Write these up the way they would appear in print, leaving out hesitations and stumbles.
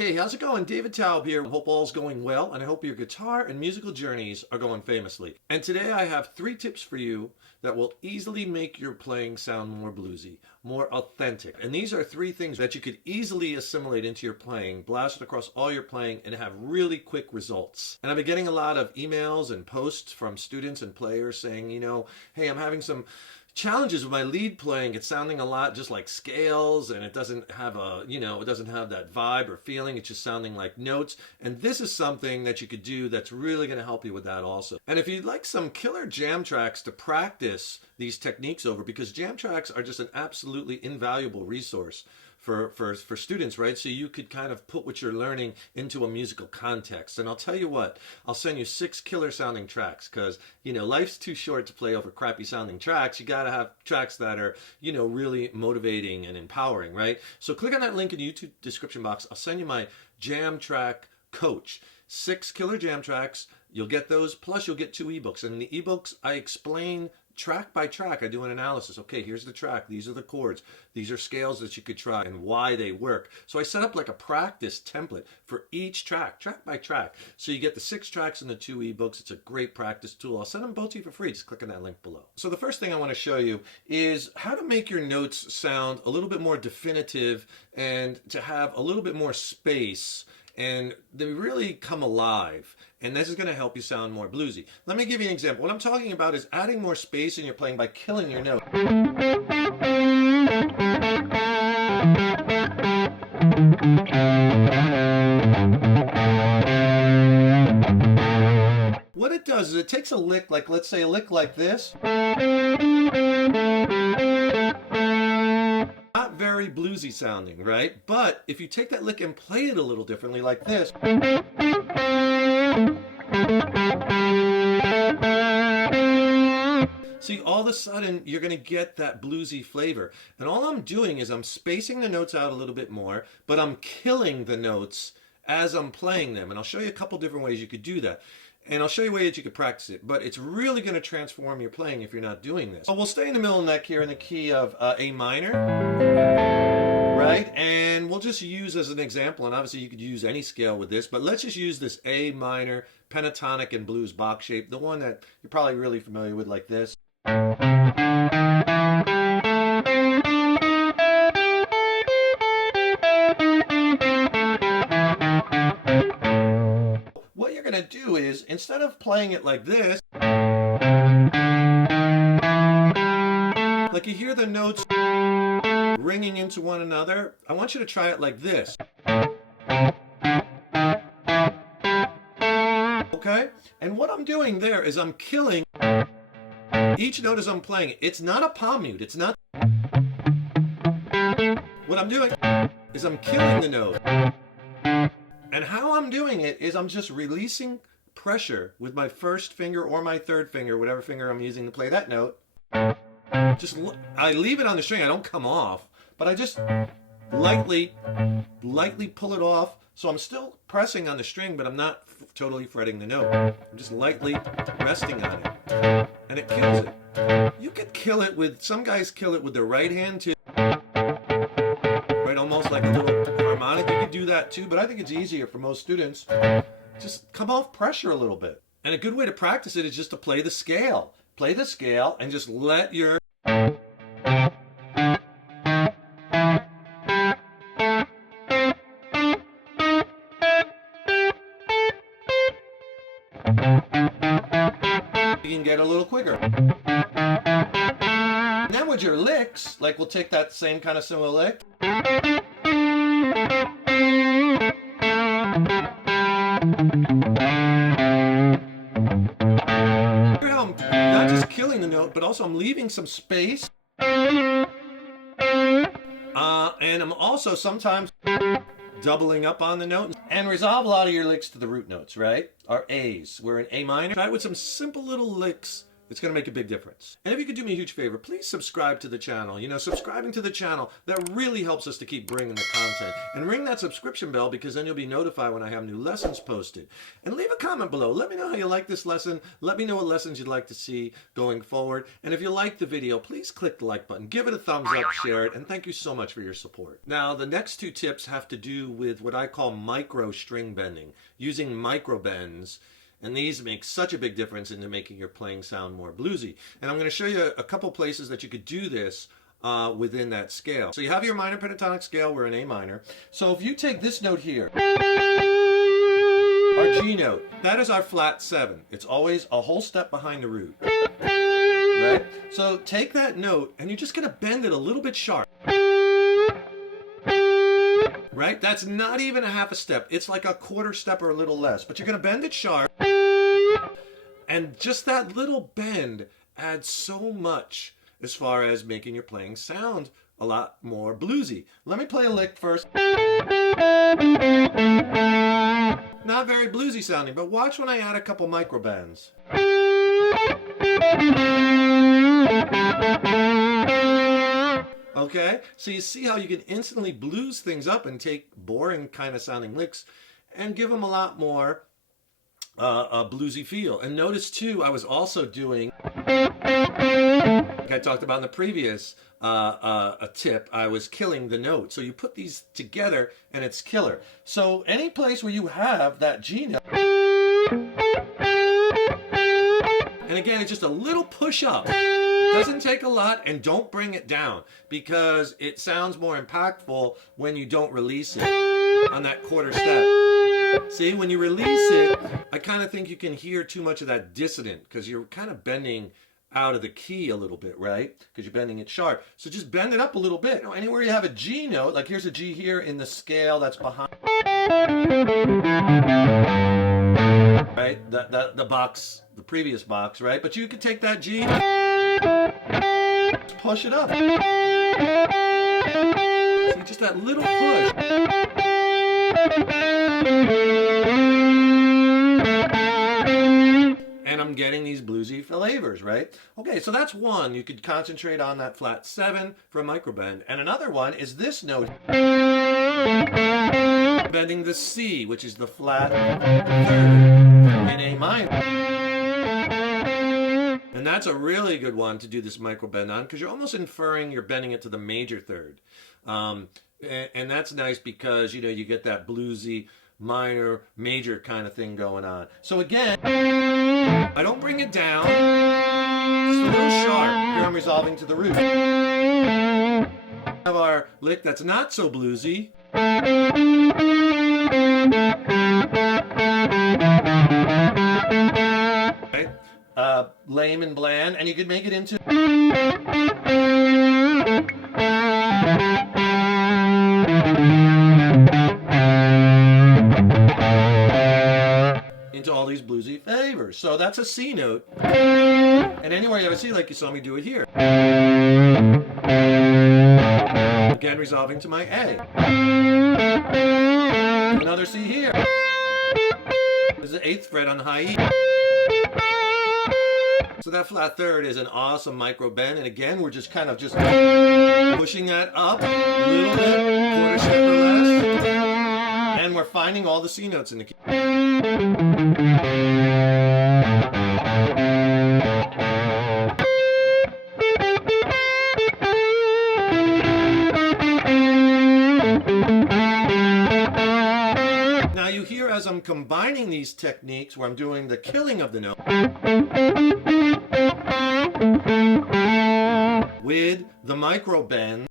Hey, how's it going? David Taub here. Hope all's going well, and I hope your guitar and musical journeys are going famously. And today I have 3 tips for you that will easily make your playing sound more bluesy, more authentic. And these are 3 things that you could easily assimilate into your playing, blast it across all your playing, and have really quick results. And I've been getting a lot of emails and posts from students and players saying, hey, I'm having some challenges with my lead playing. It's sounding a lot just like scales, and it doesn't have it doesn't have that vibe or feeling. It's just sounding like notes. And this is something that you could do that's really going to help you with that also. And if you'd like some killer jam tracks to practice these techniques over, because jam tracks are just an absolutely invaluable resource for students, right? So you could kind of put what you're learning into a musical context. And I'll tell you what, I'll send you 6 killer sounding tracks, because life's too short to play over crappy sounding tracks. You got to have tracks that are really motivating and empowering, right? So click on that link in the YouTube description box. I'll send you my jam track coach. 6 killer jam tracks. You'll get those, plus you'll get 2 ebooks. And in the ebooks, I explain track by track. I do an analysis. Okay, here's the track. These are the chords. These are scales that you could try and why they work. So I set up like a practice template for each track by track. So you get the 6 tracks and the 2 ebooks. It's a great practice tool. I'll send them both to you for free. Just click on that link below. So the first thing I want to show you is how to make your notes sound a little bit more definitive and to have a little bit more space, and they really come alive. And this is going to help you sound more bluesy. Let me give you an example. What I'm talking about is adding more space in your playing by killing your note. What it does is it takes a lick, like let's say a lick like this. Not very bluesy sounding, right? But if you take that lick and play it a little differently like this. See, all of a sudden you're going to get that bluesy flavor. And all I'm doing is I'm spacing the notes out a little bit more, but I'm killing the notes as I'm playing them. And I'll show you a couple different ways you could do that. And I'll show you ways that you could practice it, but it's really going to transform your playing if you're not doing this. So we'll stay in the middle of the neck here in the key of A minor, right? And we'll just use as an example, and obviously you could use any scale with this, but let's just use this A minor pentatonic and blues Bach shape, the one that you're probably really familiar with, like this. What you're going to do is, instead of playing it like this, like you hear the notes ringing into one another, I want you to try it like this. Okay? And what I'm doing there is I'm killing each note as I'm playing it. It's not a palm mute. It's not. What I'm doing is I'm killing the note. And how I'm doing it is I'm just releasing pressure with my first finger or my third finger, whatever finger I'm using to play that note. I leave it on the string. I don't come off, but I just lightly pull it off. So I'm still pressing on the string, but I'm not totally fretting the note. I'm just lightly resting on it. And it kills it. You could kill it with, some guys kill it with their right hand too. Right, almost like a little harmonic. You could do that too, but I think it's easier for most students. Just come off pressure a little bit. And a good way to practice it is just to play the scale. Play the scale and just let your you can get a little quicker. Now with your licks, like we'll take that same kind of similar lick. Hear how I'm not just killing the note, but also I'm leaving some space. And I'm also sometimes doubling up on the note. And resolve a lot of your licks to the root notes, right? Or A's. We're in A minor. Try with some simple little licks It's going to make a big difference. And if you could do me a huge favor, please subscribe to the channel. You know, subscribing to the channel, that really helps us to keep bringing the content. And ring that subscription bell, because then you'll be notified when I have new lessons posted. And leave a comment below. Let me know how you like this lesson. Let me know what lessons you'd like to see going forward. And if you like the video, please click the like button. Give it a thumbs up, share it, and thank you so much for your support. Now, the next two tips have to do with what I call micro string bending, using micro bends. And these make such a big difference into making your playing sound more bluesy. And I'm going to show you a couple places that you could do this within that scale. So you have your minor pentatonic scale, we're in A minor. So if you take this note here, our G note, that is our flat 7. It's always a whole step behind the root. Right? So take that note and you're just going to bend it a little bit sharp. Right? That's not even a half a step. It's like a quarter step or a little less. But you're going to bend it sharp. And just that little bend adds so much as far as making your playing sound a lot more bluesy. Let me play a lick first. Not very bluesy sounding, but watch when I add a couple micro bends. Okay, so you see how you can instantly blues things up and take boring kind of sounding licks and give them a lot more a bluesy feel. And notice too, I was also doing, like I talked about in the previous a tip, I was killing the note. So you put these together and it's killer. So any place where you have that G note, and again, it's just a little push up. Doesn't take a lot, and don't bring it down, because it sounds more impactful when you don't release it on that quarter step. See, when you release it, I kind of think you can hear too much of that dissonant, because you're kind of bending out of the key a little bit, right? Because you're bending it sharp. So just bend it up a little bit. Anywhere you have a G note, like here's a G here in the scale that's behind, right? The box, the previous box, right? But you can take that G, push it up. See, just that little push. And I'm getting these bluesy flavors, right? Okay, so that's one. You could concentrate on that flat 7 for a microbend. And another one is this note, bending the C, which is the flat 3rd in A minor. And that's a really good one to do this micro bend on, because you're almost inferring you're bending it to the major 3rd. And that's nice because, you know, you get that bluesy minor major kind of thing going on. So again, I don't bring it down, just a little sharp. Here I'm resolving to the root. Have our lick that's not so bluesy. Okay. Lame and bland, and you could make it into all these bluesy flavors. So that's a C note. And anywhere you have a C, like you saw me do it here. Again, resolving to my A. Another C here. This is the 8th fret on the high E. So that flat 3rd is an awesome micro bend. And again, we're just kind of just pushing that up a little bit, quarter step or less. And we're finding all the C notes in the key. Now you hear as I'm combining these techniques where I'm doing the killing of the note with the micro bend,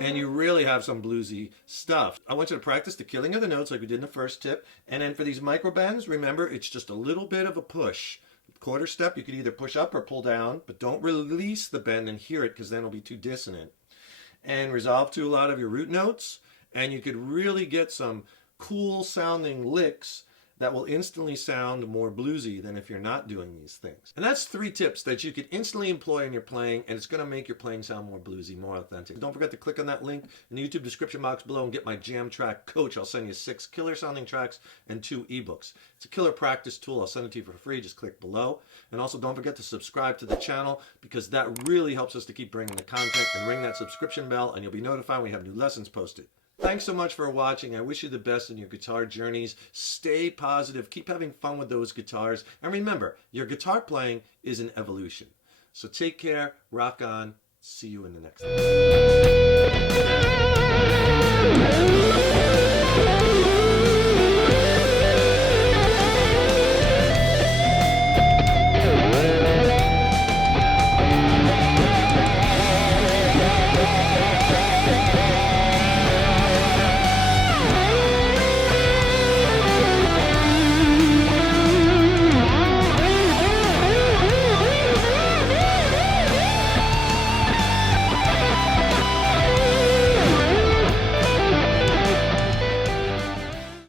and you really have some bluesy stuff. I want you to practice the killing of the notes like we did in the first tip. And then for these micro bends, remember, it's just a little bit of a push. Quarter step, you could either push up or pull down, but don't release the bend and hear it, because then it'll be too dissonant. And resolve to a lot of your root notes, and you could really get some cool sounding licks that will instantly sound more bluesy than if you're not doing these things. And that's 3 tips that you could instantly employ in your playing, and it's going to make your playing sound more bluesy, more authentic. Don't forget to click on that link in the YouTube description box below and get my Jam Track Coach. I'll send you 6 killer sounding tracks and 2 ebooks. It's a killer practice tool. I'll send it to you for free. Just click below. And also don't forget to subscribe to the channel, because that really helps us to keep bringing the content, and ring that subscription bell and you'll be notified when we have new lessons posted. Thanks so much for watching. I wish you the best in your guitar journeys. Stay positive. Keep having fun with those guitars. And remember, your guitar playing is an evolution. So take care. Rock on. See you in the next one.